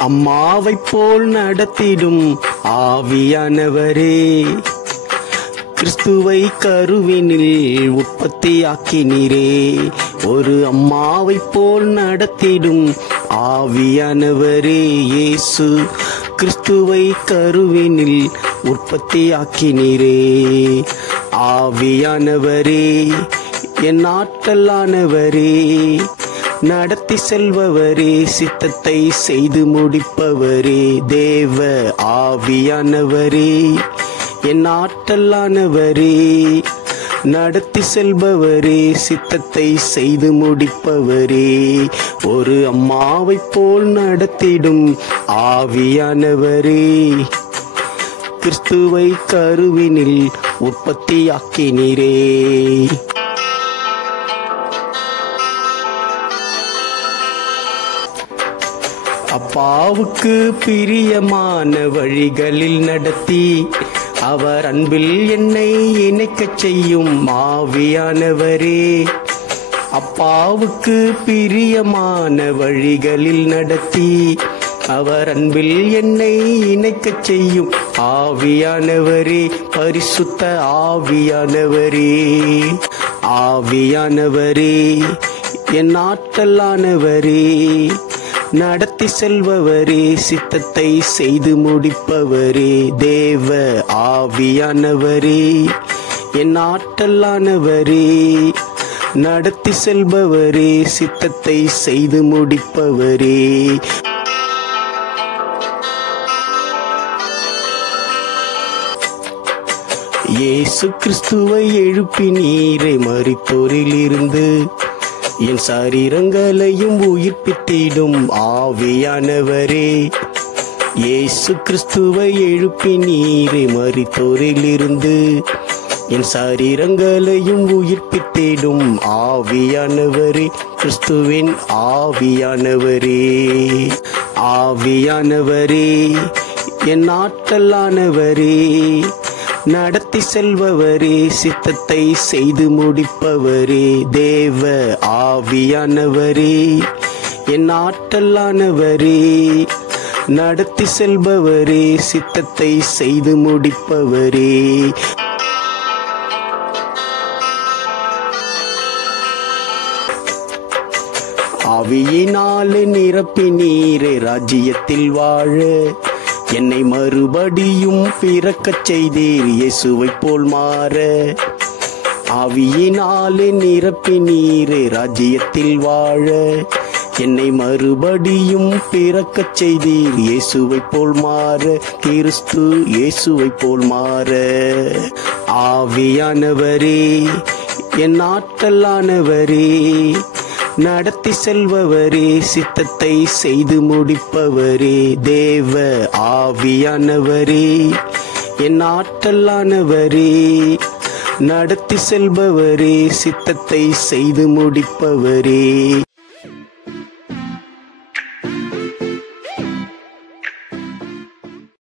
அம்மாவைப் போல் நடத்திடும் ஆவியானவரே, கிறிஸ்துவை கருவினில் உற்பத்தியாக்கினீரே. ஒரு அம்மாவைப் போல் நடத்திடும் ஆவியானவரே, இயேசு கிறிஸ்துவை கருவினில் உற்பத்தியாக்கினீரே. ஆவியானவரே, என் ஆற்றலானவரே, நடத்தி செல்பவரே, சித்தத்தை செய்து முடிப்பவரே. தேவ ஆவியானவரே, என் ஆற்றலானவரே, நடத்தி செல்பவரே, சித்தத்தை செய்து முடிப்பவரே. ஒரு அம்மாவைப் போல் நடத்திடும் ஆவியானவரே, கிறிஸ்துவை கருவினில் உற்பத்தியாக்கினீரே. அப்பாவுக்கு பிரியமான வழிகளில் நடத்தி அவர் அன்பில் என்னை இணைக்கச் செய்யும் ஆவியானவரே. அப்பாவுக்கு பிரியமான வழிகளில் நடத்தி அவர் அன்பில் என்னை இணைக்கச் செய்யும் ஆவியானவரே. பரிசுத்த ஆவியானவரே, ஆவியானவரே, என் ஆற்றலானவரே, நடத்தி செல்பவரே, சித்தத்தை செய்து முடிப்பவரே. தேவ ஆவியானவரே, என் ஆற்றலானவரே, நடத்தி செல்பவரே, சித்தத்தை செய்து முடிப்பவரே. இயேசு கிறிஸ்துவை எழுப்பினீரே மரித்தோரிலிருந்து, என் சரீரங்களையும் உயிர்ப்பித்திடும் ஆவியானவரே. இயேசு கிறிஸ்துவை எழுப்பினீரே மரித்தோரிலிருந்து, என் சரீரங்களையும் உயிர்ப்பித்திடும் ஆவியானவரே. கிறிஸ்துவின் ஆவியானவரே, ஆவியானவரே, என் ஆற்றலானவரே, நடத்தி செல்பவரே, சித்தத்தை செய்து முடிப்பவரே. தேவ ஆவியானவரே, என் ஆற்றலானவரே, நடத்தி செல்பவரே, சித்தத்தை செய்து முடிப்பவரே. ஆவியினாலே நிரப்பினீரே ராஜ்யத்தில் வாழ, என்னை மறுபடியும் பிறக்கச் செய்தீர் இயேசுவைப் போல் மாற. ஆவியினாலே நிரப்பினீரே ராஜ்யத்தில் வாழ, என்னை மறுபடியும் பிறக்கச் செய்தீர் இயேசுவைப் போல் மாற. கிறிஸ்து இயேசுவைப் போல் மாற. ஆவியானவரே, என் ஆற்றலானவரே, நடத்தி செல்பவரே, சித்தத்தை செய்து முடிப்பவரே. தேவ ஆவியானவரே, என் ஆற்றலானவரே, நடத்தி செல்பவரே, சித்தத்தை செய்து முடிப்பவரே.